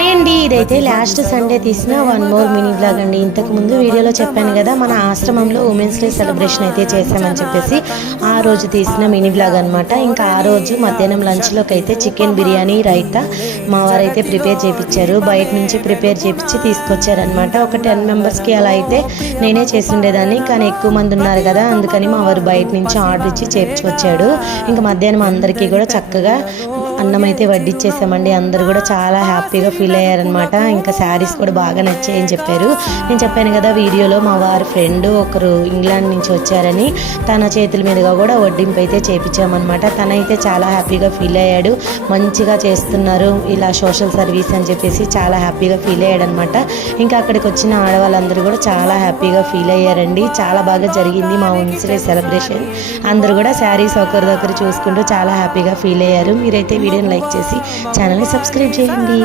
Hi అండి, ఇదైతే last Sunday తీసిన వన్ మోర్ మినీ బ్లాగ్ అండి. ఇంతకు ముందు వీడియోలో చెప్పాను కదా, మన ఆశ్రమంలో ఉమెన్స్ డే సెలబ్రేషన్ అయితే చేసామని చెప్పేసి ఆ రోజు తీసిన మినీ బ్లాగ్ అనమాట. ఇంకా ఆ రోజు మధ్యాహ్నం లంచ్లోకి అయితే చికెన్ బిర్యానీ రైతా మా వారైతే ప్రిపేర్ చేయించారు. బయట నుంచి ప్రిపేర్ చేయించి తీసుకొచ్చారనమాట. ఒక 10 మెంబర్స్కి అలా అయితే నేనే చేసి ఉండేదాన్ని, కానీ ఎక్కువ మంది ఉన్నారు కదా, అందుకని మా వారు బయట నుంచి ఆర్డర్ ఇచ్చి చేయించుకొచ్చాడు. ఇంకా మధ్యాహ్నం అందరికీ కూడా చక్కగా అన్నం అయితే వడ్డిచ్చేసామండి. అందరూ కూడా చాలా హ్యాపీగా ఫీల్ అయ్యారనమాట. ఇంకా శారీస్ కూడా బాగా నచ్చాయని చెప్పారు. నేను చెప్పాను కదా వీడియోలో, మా వారి ఫ్రెండ్ ఒకరు ఇంగ్లాండ్ నుంచి వచ్చారని, తన చేతుల మీదుగా కూడా వడ్డింపు అయితే చేయించామన్నమాట. తనైతే చాలా హ్యాపీగా ఫీల్ అయ్యాడు. మంచిగా చేస్తున్నారు ఇలా సోషల్ సర్వీస్ అని చెప్పేసి చాలా హ్యాపీగా ఫీల్ అయ్యాడు అనమాట. ఇంకా అక్కడికి వచ్చిన ఆడవాళ్ళందరూ కూడా చాలా హ్యాపీగా ఫీల్ అయ్యారండి. చాలా బాగా జరిగింది మా ఉమెన్స్ డే సెలబ్రేషన్. అందరూ కూడా శారీస్ ఒకరిదొకరు చూసుకుంటూ చాలా హ్యాపీగా ఫీల్ అయ్యారు. మీరైతే వీడియోని లైక్ చేసి ఛానల్ని సబ్స్క్రైబ్ చేయండి.